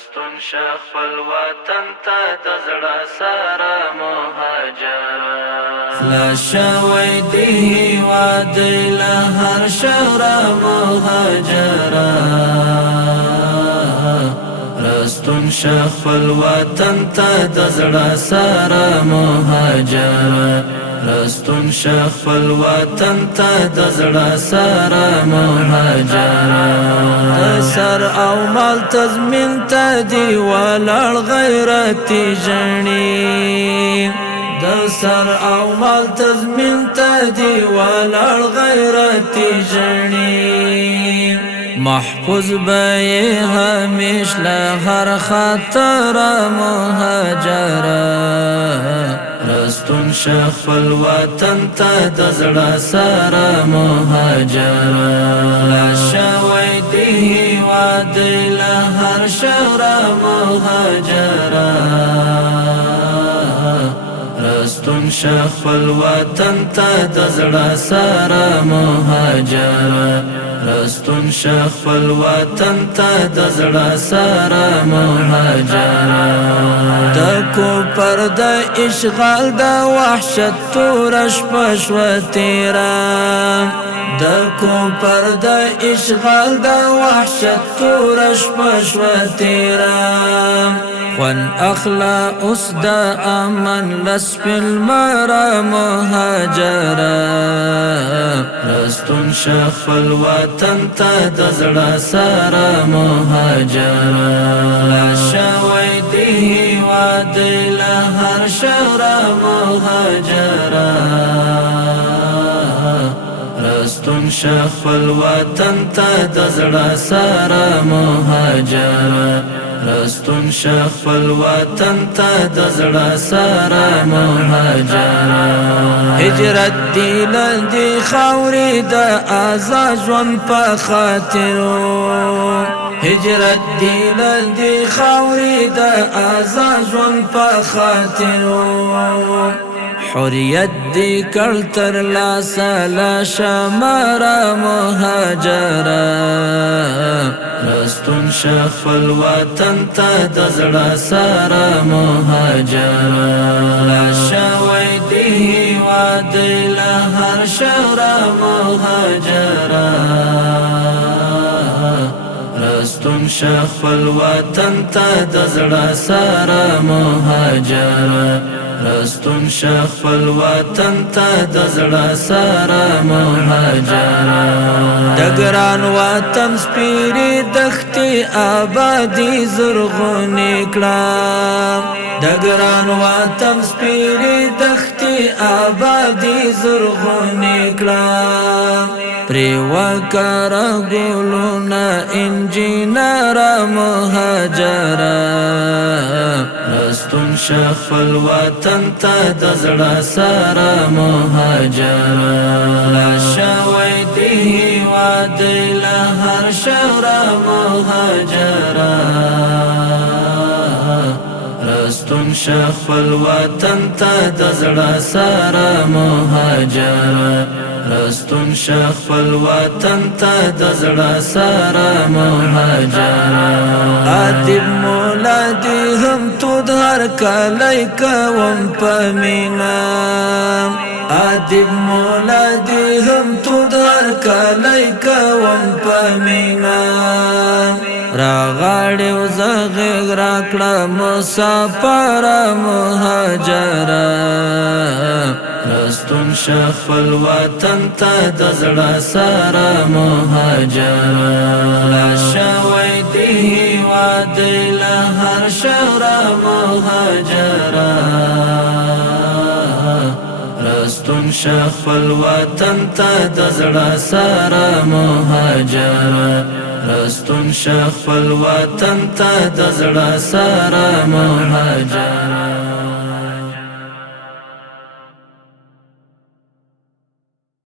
رستون شیخ خپل وطن ته د زړه سره مهاجر خلاص شوی دی هیواد له هر شهر مهاجر رستون شیخ خپل وطن ته د زړه سره مهاجر رستون شیخ خپل وطن ته د زړه سره مهاجر د سر او مال تضمین ته دی ولاړ غیرتي ژڼي د سر او مال تضمین ته دی ولاړ غیرتي ژڼي محفوظ به همیش له هر خطر مهاجر رستون شیخ خپل وطن ته د زړه سره مهاجر خلاص شوی دی هیواد له هر شهر مهاجر رستون شیخ خپل وطن ته د زړه سره مهاجر رستون شیخ خپل وطن ته د زړه سره مهاجر د کوپر د اشغال د وحشت تور شپه شوه تیره د کوپر د اشغال د وحشت تور شپه شوه تیره خوان اخلا اوس د امن لسپل مرا مهاجر رستون شیخ خپل وطن ته د زړه سره مهاجر خلاص شوی دی هیواد له هر شهر مهاجر رستون شیخ خپل وطن ته د زړه سره مهاجر رستون شیخ خپل وطن ته د زړه سره مهاجر هجرت دی لدی خاورې د آزاد ژوند په خاطرو هجرت دی لدی خاورې د آزاد ژوند په خاطرو حریت دی کړ تر لاسه لا شمار مهاجر رستون شیخ خپل وطن ته د زړه سره مهاجر خلاص شوی دی هیواد له هر شهر مهاجر رستون شیخ خپل وطن ته د زړه سره مهاجر رستون شیخ خپل وطن ته د زړه سره مهاجر د ګران وطن سپیرې دښتې آبادي زرغونې کړه د ګران وطن سپیرې دښتې آبادي زرغونې کړه پرې وکړه ګلونه انجینر مهاجر رستون شیخ خپل وطن ته د زړه سره مهاجر خلاص شوی دی هیواد له هر شهر مهاجر رستون شیخ خپل وطن ته د زړه سره مهاجر رستون شیخ خپل وطن ته د زړه سره مهاجر ادب مولا دی هم تو هر کلی کوم په مینا ادب مولا دی هم تو هر کلی کوم په مینا راغاړې زغ راکړه مسافر مهاجر رستون شیخ خپل وطن ته د زړه سره مهاجر خلاص شوی دی هیواد له هر شهر مهاجر رستون شیخ خپل وطن ته د زړه سره مهاجر رستون شیخ خپل وطن ته د زړه سره مهاجر